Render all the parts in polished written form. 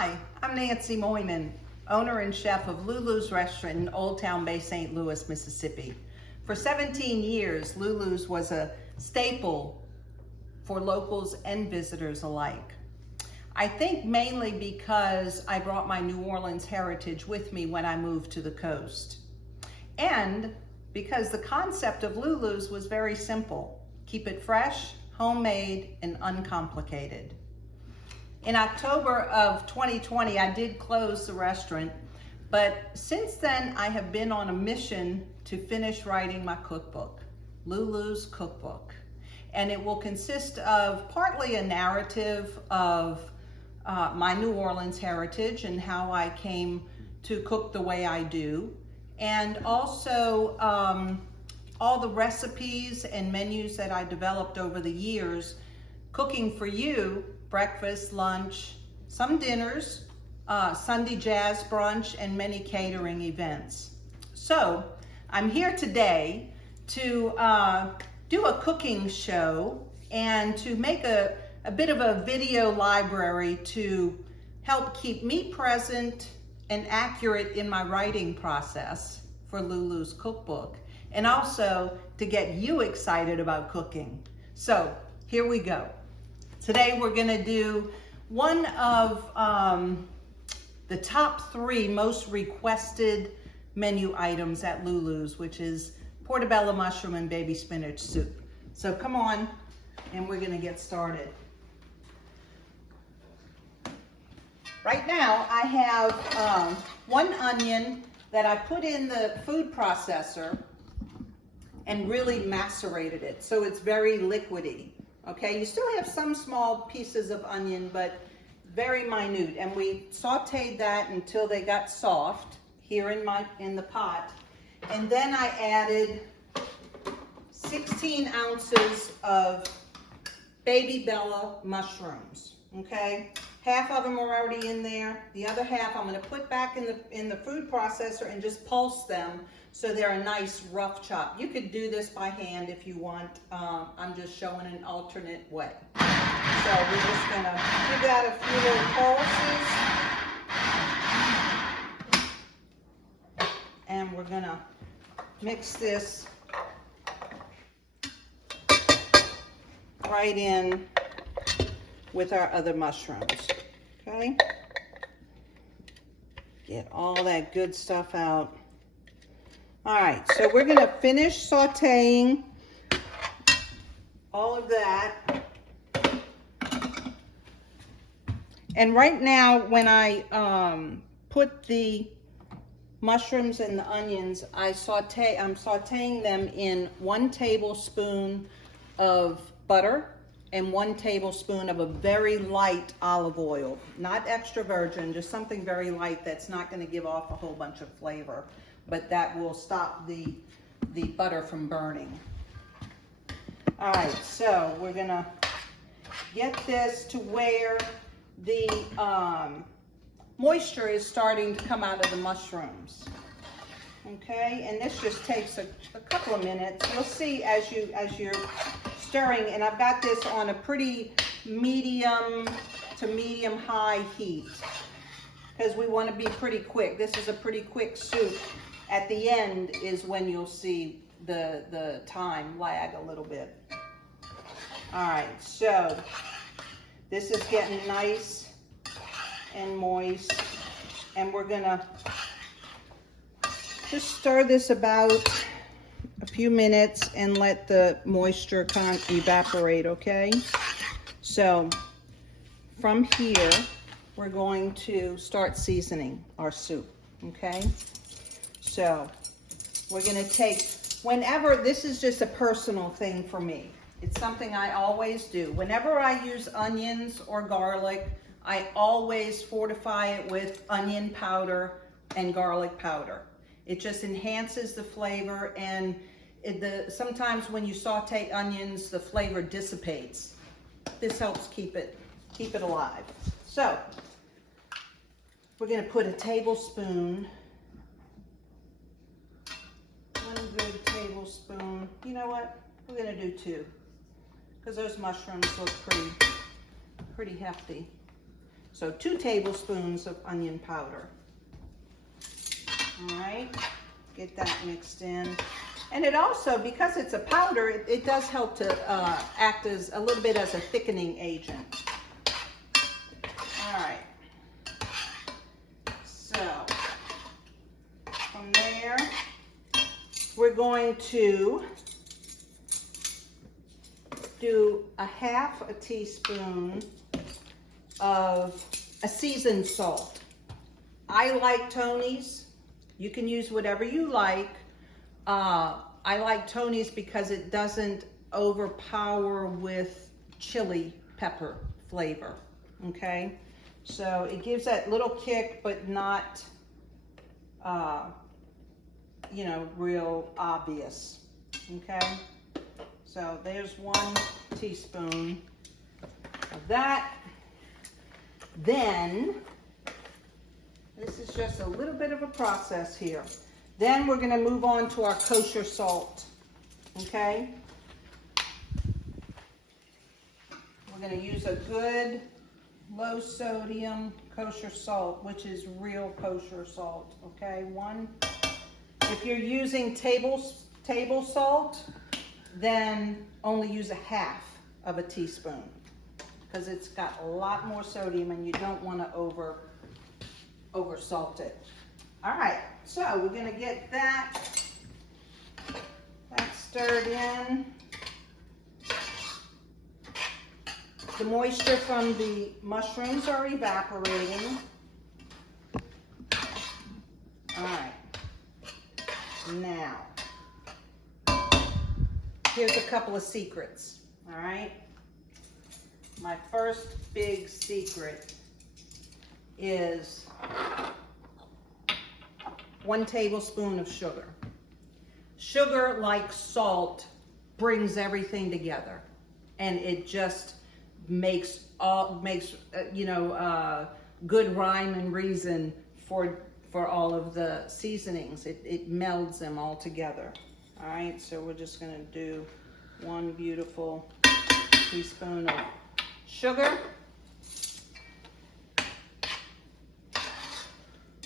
Hi, I'm Nancy Moynan, owner and chef of Lulu's restaurant in Old Town Bay, St. Louis, Mississippi. For 17 years, Lulu's was a staple for locals and visitors alike. I think mainly because I brought my New Orleans heritage with me when I moved to the coast. And because the concept of Lulu's was very simple. Keep it fresh, homemade, and uncomplicated. In October of 2020, I did close the restaurant, but since then I have been on a mission to finish writing my cookbook, Lulu's Cookbook. And it will consist of partly a narrative of my New Orleans heritage and how I came to cook the way I do, and also all the recipes and menus that I developed over the years, cooking for you, breakfast, lunch, some dinners, Sunday jazz brunch, and many catering events. So I'm here today to do a cooking show and to make a bit of a video library to help keep me present and accurate in my writing process for Lulu's Cookbook, and also to get you excited about cooking. So here we go. Today we're gonna do one of the top 3 most requested menu items at Lulu's, which is Portabello mushroom and baby spinach soup. So come on, and we're gonna get started. Right now I have 1 onion that I put in the food processor and really macerated it, so it's very liquidy. Okay, you still have some small pieces of onion, but very minute, and we sauteed that until they got soft here in the pot. And then I added 16 ounces of baby Bella mushrooms. Okay, half of them are already in there. The other half I'm going to put back in the food processor and just pulse them so they're a nice rough chop. You could do this by hand if you want. I'm just showing an alternate way. So we're just going to give that a few little pulses. And we're going to mix this right in with our other mushrooms. Okay? Get all that good stuff out. All right, so we're gonna finish sauteing all of that. And right now, when I put the mushrooms and the onions, I'm sauteing them in 1 tablespoon of butter and 1 tablespoon of a very light olive oil. Not extra virgin, just something very light that's not gonna give off a whole bunch of flavor, but that will stop the butter from burning. All right, so we're gonna get this to where the moisture is starting to come out of the mushrooms. Okay, and this just takes a couple of minutes. You'll see as you're stirring, and I've got this on a pretty medium to medium high heat because we want to be pretty quick. This is a pretty quick soup. At the end is when you'll see the time lag a little bit. All right, so this is getting nice and moist, and we're gonna just stir this about a few minutes and let the moisture kind of evaporate, okay? So from here, we're going to start seasoning our soup, okay? So we're gonna take, whenever, this is just a personal thing for me. It's something I always do. Whenever I use onions or garlic, I always fortify it with onion powder and garlic powder. It just enhances the flavor, and sometimes when you saute onions, the flavor dissipates. This helps keep it alive. So we're gonna put a tablespoon, 1 good tablespoon. You know what? We're gonna do 2, because those mushrooms look pretty hefty. So 2 tablespoons of onion powder. All right, get that mixed in. And it also, because it's a powder, it does help to act as a little bit as a thickening agent. All right, so from there, we're going to do a 1/2 teaspoon of a seasoned salt. I like Tony's. You can use whatever you like. I like Tony's because it doesn't overpower with chili pepper flavor, okay? So it gives that little kick, but not, you know, real obvious, okay? So there's 1 teaspoon of that. Then, this is just a little bit of a process here. Then we're gonna move on to our kosher salt, okay? We're gonna use a good low sodium kosher salt, which is real kosher salt, okay? 1. If you're using table salt, then only use a 1/2 teaspoon because it's got a lot more sodium and you don't want to over salt it. All right, so we're gonna get that stirred in. The moisture from the mushrooms are evaporating. All right, now, here's a couple of secrets, all right? My first big secret is 1 tablespoon of sugar. Sugar, like salt, brings everything together, and it just makes you know, good rhyme and reason for all of the seasonings. It melds them all together. All right, so we're just gonna do 1 beautiful teaspoon of sugar.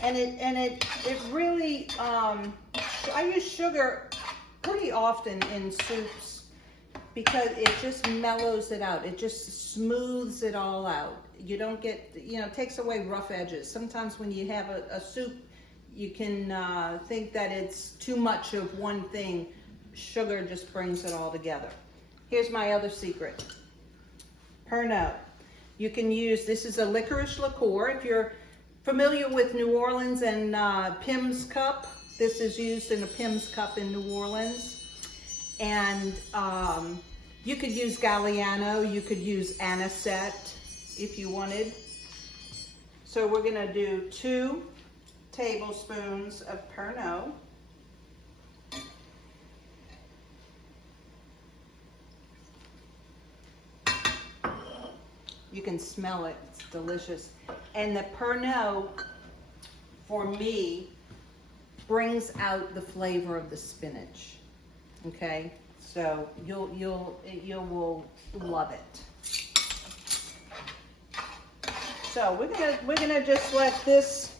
And it really, I use sugar pretty often in soups because it just mellows it out. It just smooths it all out. You don't get, you know, it takes away rough edges. Sometimes when you have a soup, you can think that it's too much of one thing. Sugar just brings it all together. Here's my other secret. Pernod. You can use, this is a licorice liqueur. If you're familiar with New Orleans and Pim's cup, this is used in a Pim's cup in New Orleans. And you could use Galliano, you could use Anisette if you wanted. So we're gonna do 2 tablespoons of Pernod. You can smell it, it's delicious. And the Pernod, for me, brings out the flavor of the spinach, okay? So you will love it. So we're gonna just let this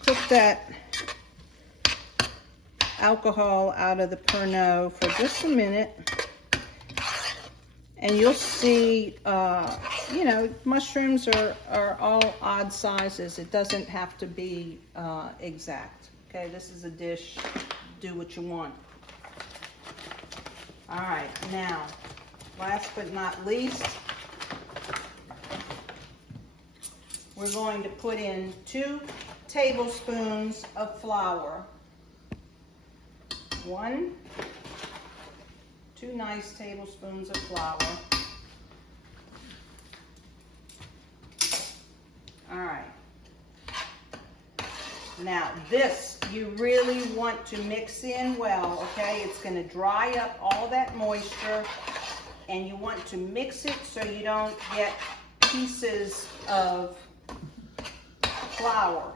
cook that alcohol out of the Pernod for just a minute. And you'll see, you know, mushrooms are all odd sizes. It doesn't have to be exact. Okay, this is a dish. Do what you want. All right, now, last but not least, we're going to put in 2 tablespoons of flour. 2 nice tablespoons of flour. All right. Now this, you really want to mix in well, okay? It's gonna dry up all that moisture, and you want to mix it so you don't get pieces of flour,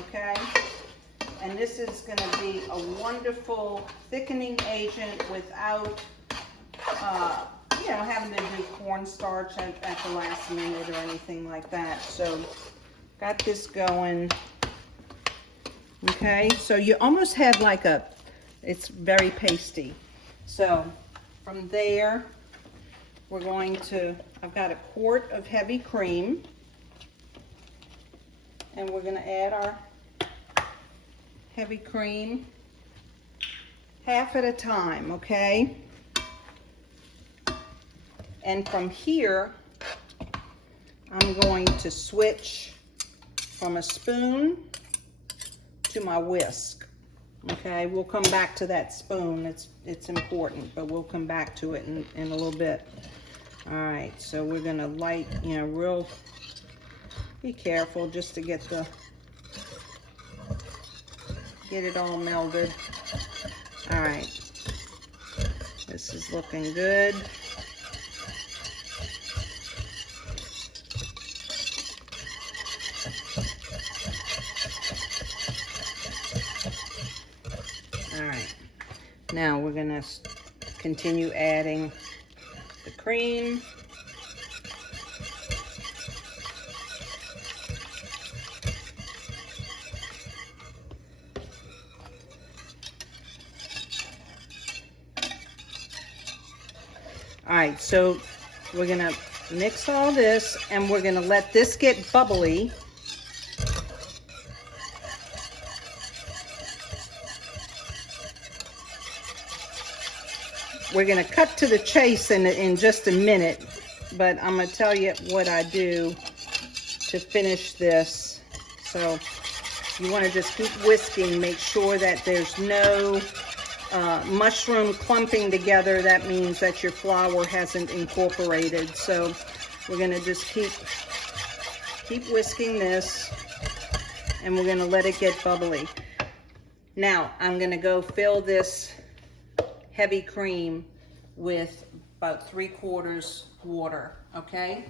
okay? And this is going to be a wonderful thickening agent without, having to do cornstarch at the last minute or anything like that. So got this going. Okay, so you almost have like it's very pasty. So from there, we're going to, I've got a quart of heavy cream, and we're going to add our heavy cream half at a time, okay? And from here, I'm going to switch from a spoon to my whisk. Okay, we'll come back to that spoon. It's important, but we'll come back to it in a little bit. All right, so we're gonna light, be careful just to get it all melded. All right, this is looking good. All right, now we're gonna continue adding the cream. All right, so we're gonna mix all this, and we're gonna let this get bubbly. We're gonna cut to the chase in just a minute, but I'm gonna tell you what I do to finish this. So you wanna just keep whisking, make sure that there's no mushroom clumping together. That means that your flour hasn't incorporated. So we're gonna just keep whisking this, and we're gonna let it get bubbly. Now I'm gonna go fill this heavy cream with about 3/4 water, okay?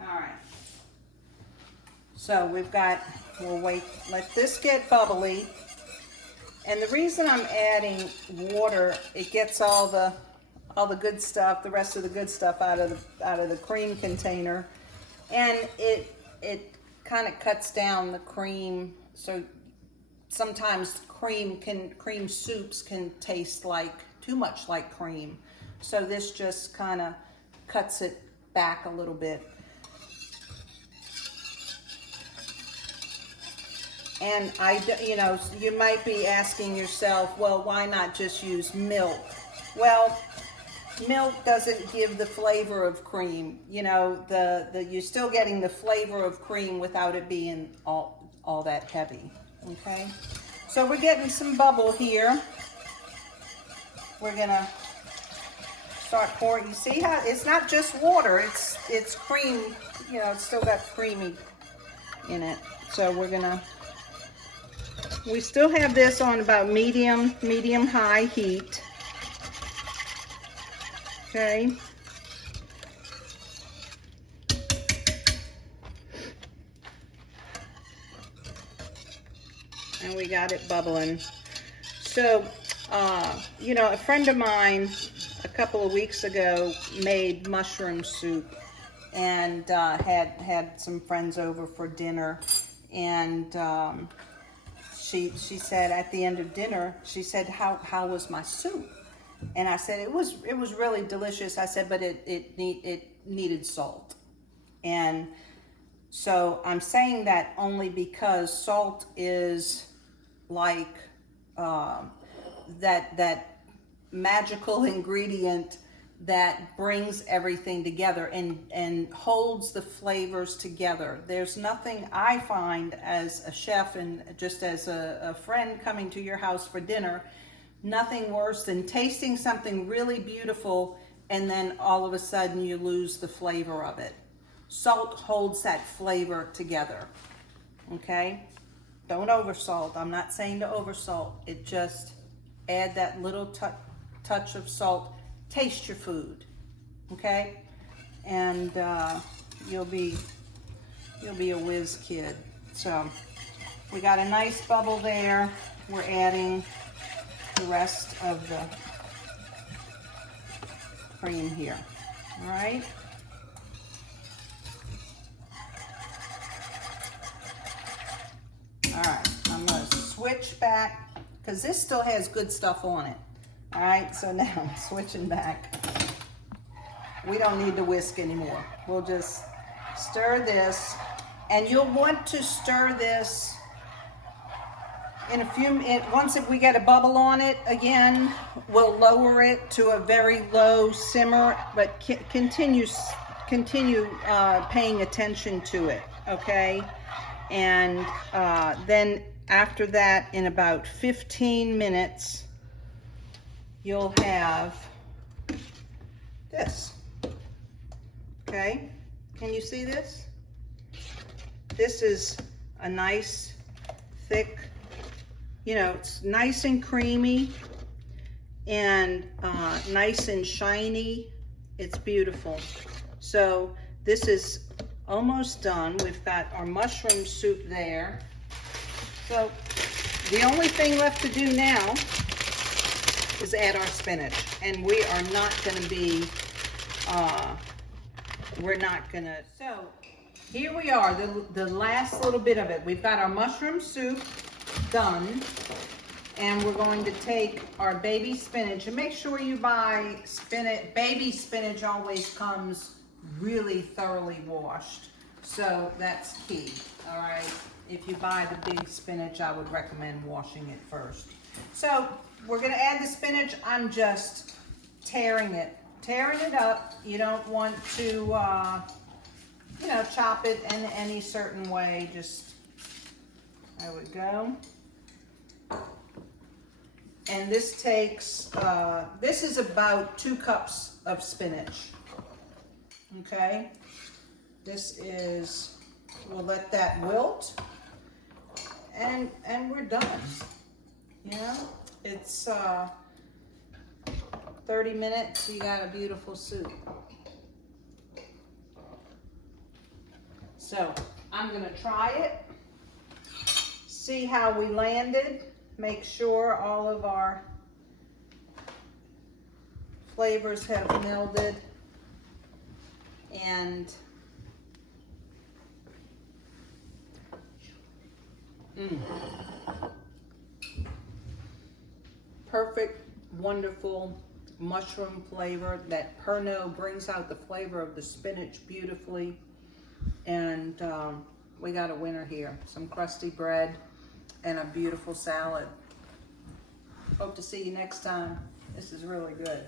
All right. So we'll wait, let this get bubbly. And the reason I'm adding water, it gets all the good stuff, the rest of the good stuff out of the cream container. And it kind of cuts down the cream. So sometimes cream soups can taste too much like cream. So this just kind of cuts it back a little bit. And you might be asking yourself, well, why not just use milk? Well, milk doesn't give the flavor of cream. You're still getting the flavor of cream without it being all that heavy, okay? So we're getting some bubble here. We're gonna start pouring. You see how it's not just water, it's cream, it's still got creamy in it. So we still have this on about medium high heat. Okay. And we got it bubbling. So, a friend of mine a couple of weeks ago made mushroom soup, and had some friends over for dinner, and she said at the end of dinner, she said, how was my soup? And I said, it was really delicious. I said, but it needed salt. And so I'm saying that only because salt is like that magical ingredient that brings everything together and holds the flavors together. There's nothing I find as a chef and just as a friend coming to your house for dinner, nothing worse than tasting something really beautiful and then all of a sudden you lose the flavor of it. Salt holds that flavor together, okay? Don't oversalt. I'm not saying to oversalt. It just add that little touch of salt. Taste your food, okay? And you'll be a whiz kid. So we got a nice bubble there. We're adding the rest of the cream here. All right. All right, I'm gonna switch back because this still has good stuff on it. All right, so now I'm switching back. We don't need to whisk anymore. We'll just stir this, and you'll want to stir this in a few minutes. Once we get a bubble on it again, we'll lower it to a very low simmer, but continue paying attention to it, okay? And then after that, in about 15 minutes, you'll have this, okay? Can you see this? This is a nice, thick, you know, it's nice and creamy and nice and shiny. It's beautiful. So this is almost done. We've got our mushroom soup there. So the only thing left to do now is add our spinach. And we are not gonna be, so here we are, the last little bit of it. We've got our mushroom soup done. And we're going to take our baby spinach, and make sure you buy spinach. Baby spinach always comes really thoroughly washed, so that's key. All right, if you buy the big spinach, I would recommend washing it first. So we're going to add the spinach. I'm just tearing it up. You don't want to you know, chop it in any certain way. Just, there we go. And this takes, this is about 2 cups of spinach, okay? This is, we'll let that wilt, and we're done, you know? It's 30 minutes, you got a beautiful soup. So, I'm gonna try it, see how we landed. Make sure all of our flavors have melded, and perfect, wonderful mushroom flavor. That Pernod brings out the flavor of the spinach beautifully, and we got a winner here. Some crusty bread and a beautiful salad. Hope to see you next time. This is really good.